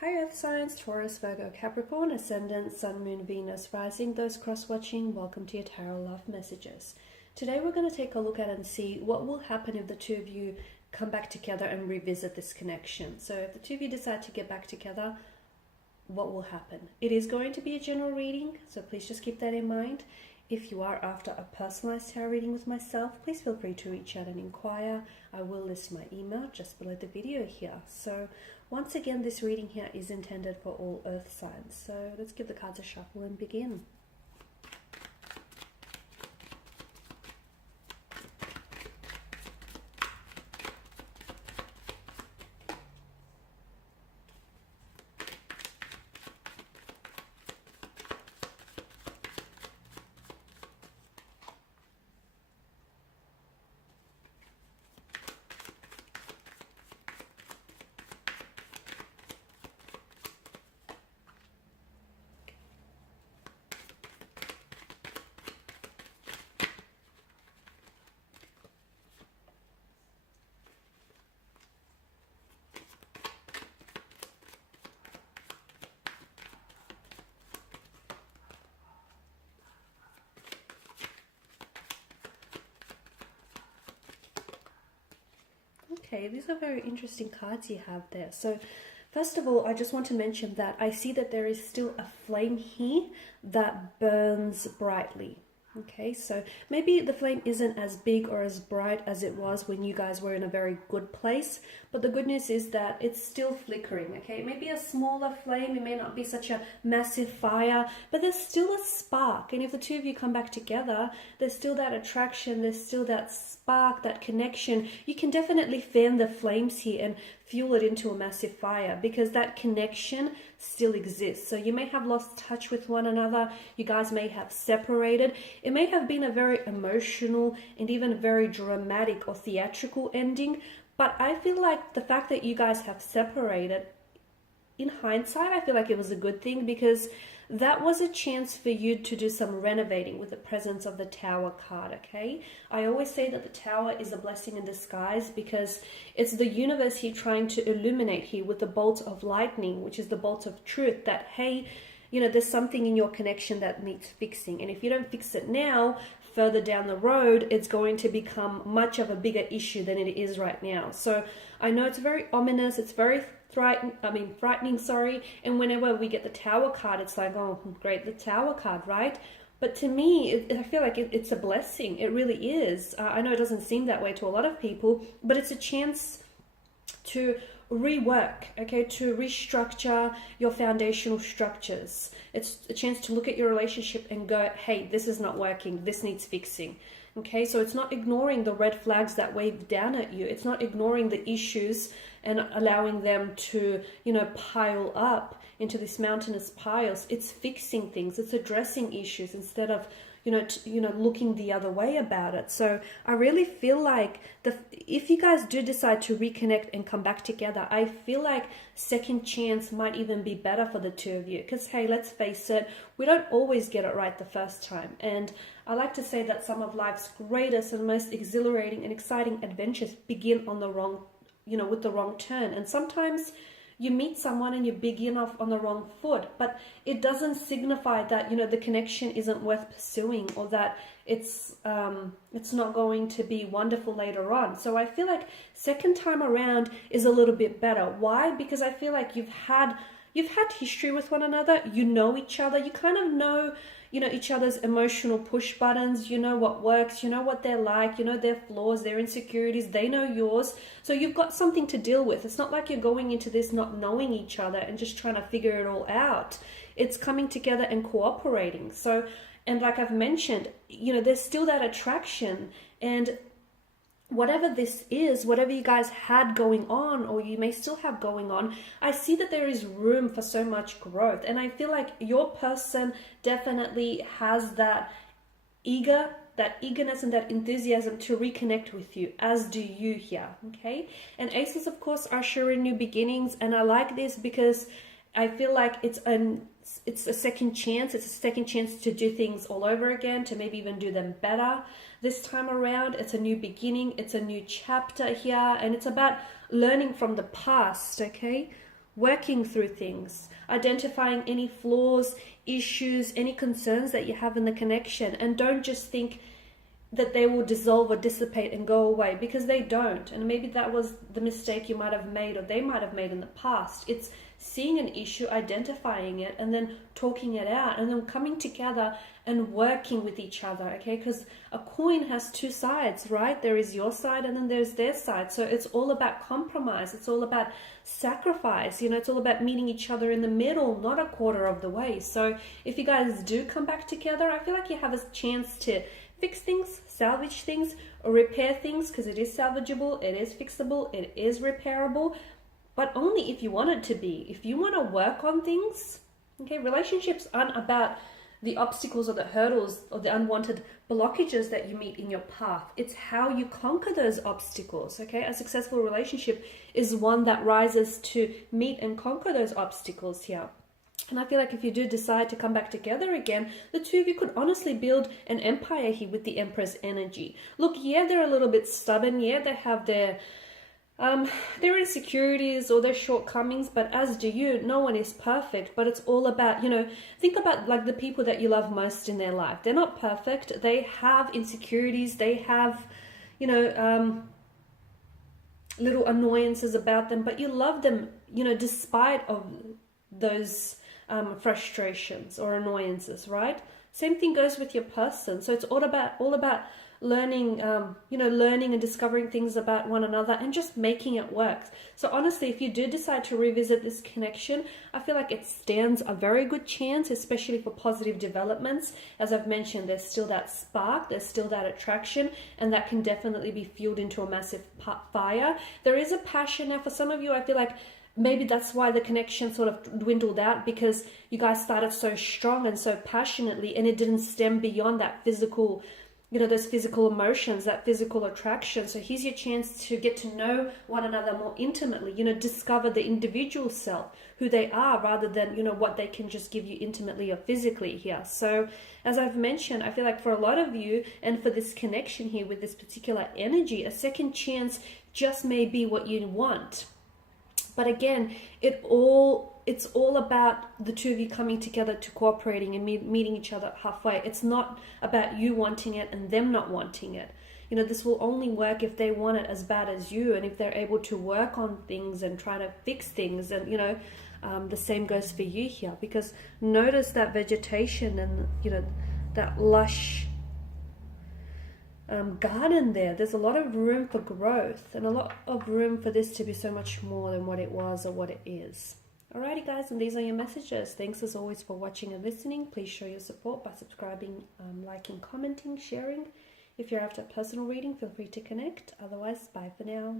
Hi Earth signs, Taurus, Virgo, Capricorn, Ascendant, Sun, Moon, Venus, Rising. Those cross-watching, welcome to your Tarot Love Messages. Today we're going to take a look at and see what will happen if the two of you come back together and revisit this connection. So if the two of you decide to get back together, what will happen? It is going to be a general reading, so please just keep that in mind. If you are after a personalized tarot reading with myself, please feel free to reach out and inquire. I will list my email just below the video here. So once again, this reading here is intended for all earth signs. So let's give the cards a shuffle and begin. Okay, these are very interesting cards you have there. So first of all, I just want to mention that I see that there is still a flame here that burns brightly. Okay, so maybe the flame isn't as big or as bright as it was when you guys were in a very good place, but the good news is that it's still flickering. Okay, it may be a smaller flame, it may not be such a massive fire, but there's still a spark. And if the two of you come back together, there's still that attraction, there's still that spark, that connection. You can definitely fan the flames here and fuel it into a massive fire, because that connection still exists. So you may have lost touch with one another, you guys may have separated, it may have been a very emotional and even very dramatic or theatrical ending, but I feel like the fact that you guys have separated, in hindsight, I feel like it was a good thing, because that was a chance for you to do some renovating with the presence of the Tower card, okay? I always say that the Tower is a blessing in disguise, because it's the universe here trying to illuminate here with the bolt of lightning, which is the bolt of truth, that, hey, you know, there's something in your connection that needs fixing. And if you don't fix it now, further down the road, it's going to become much of a bigger issue than it is right now. So I know it's very ominous, it's very frightening, sorry. And whenever we get the Tower card, it's like, oh, great, the Tower card, right? But to me, I feel like it's a blessing. It really is. I know it doesn't seem that way to a lot of people, but it's a chance to rework, okay, to restructure your foundational structures. It's a chance to look at your relationship and go, hey, this is not working, this needs fixing. Okay, so it's not ignoring the red flags that wave down at you. It's not ignoring the issues and allowing them to, you know, pile up into these mountainous piles. It's fixing things. It's addressing issues instead of, looking the other way about it. So I really feel like if you guys do decide to reconnect and come back together, I feel like second chance might even be better for the two of you. Because, hey, let's face it, we don't always get it right the first time. And I like to say that some of life's greatest and most exhilarating and exciting adventures begin on the wrong, with the wrong turn. And sometimes you meet someone and you begin off on the wrong foot, but it doesn't signify that, the connection isn't worth pursuing, or that it's not going to be wonderful later on. So I feel like second time around is a little bit better. Why? Because I feel like you've had history with one another, you know each other, you kind of know, each other's emotional push buttons, you know what works, you know what they're like, you know their flaws, their insecurities, they know yours. So you've got something to deal with. It's not like you're going into this not knowing each other and just trying to figure it all out. It's coming together and cooperating. So, and like I've mentioned, there's still that attraction, and whatever this is, whatever you guys had going on, or you may still have going on, I see that there is room for so much growth. And I feel like your person definitely has that eagerness and that enthusiasm to reconnect with you, as do you here, okay? And aces, of course, are showing new beginnings. And I like this because I feel like it's a second chance. It's a second chance to do things all over again, to maybe even do them better. This time around, it's a new beginning. It's a new chapter here, and it's about learning from the past, okay? working through things, identifying any flaws, issues, any concerns that you have in the connection. And don't just think that they will dissolve or dissipate and go away, because they don't. And maybe that was the mistake you might have made, or they might have made in the past. It's seeing an issue, identifying it, and then talking it out, and then coming together and working with each other, okay? Because a coin has two sides, right? There is your side and then there's their side. So it's all about compromise. It's all about sacrifice. It's all about meeting each other in the middle, not a quarter of the way. So if you guys do come back together, I feel like you have a chance to fix things, salvage things, or repair things, because it is salvageable, it is fixable, it is repairable, but only if you want it to be. If you want to work on things, okay, relationships aren't about the obstacles or the hurdles or the unwanted blockages that you meet in your path. It's how you conquer those obstacles, okay? A successful relationship is one that rises to meet and conquer those obstacles here. And I feel like if you do decide to come back together again, the two of you could honestly build an empire here with the Empress energy. Look, yeah, they're a little bit stubborn. Yeah, they have their insecurities or their shortcomings, but as do you. No one is perfect, but it's all about, think about like the people that you love most in their life. They're not perfect. They have insecurities. They have, little annoyances about them, but you love them, despite of those frustrations or annoyances, right? Same thing goes with your person. So it's all about learning, learning and discovering things about one another and just making it work. So honestly, if you do decide to revisit this connection, I feel like it stands a very good chance, especially for positive developments. As I've mentioned, there's still that spark, there's still that attraction, and that can definitely be fueled into a massive fire. There is a passion. Now, for some of you, I feel like maybe that's why the connection sort of dwindled out, because you guys started so strong and so passionately, and it didn't stem beyond that physical, those physical emotions, that physical attraction. So here's your chance to get to know one another more intimately, discover the individual self, who they are, rather than, what they can just give you intimately or physically here. So as I've mentioned, I feel like for a lot of you, and for this connection here with this particular energy, a second chance just may be what you want. But again, it's all about the two of you coming together to cooperating and meeting each other halfway. It's not about you wanting it and them not wanting it. This will only work if they want it as bad as you, and if they're able to work on things and try to fix things. And the same goes for you here, because notice that vegetation and that lush garden there. There's a lot of room for growth and a lot of room for this to be so much more than what it was or what it is. Alrighty guys, and these are your messages. Thanks as always for watching and listening. Please show your support by subscribing, liking, commenting, sharing. If you're after a personal reading, feel free to connect. Otherwise, bye for now.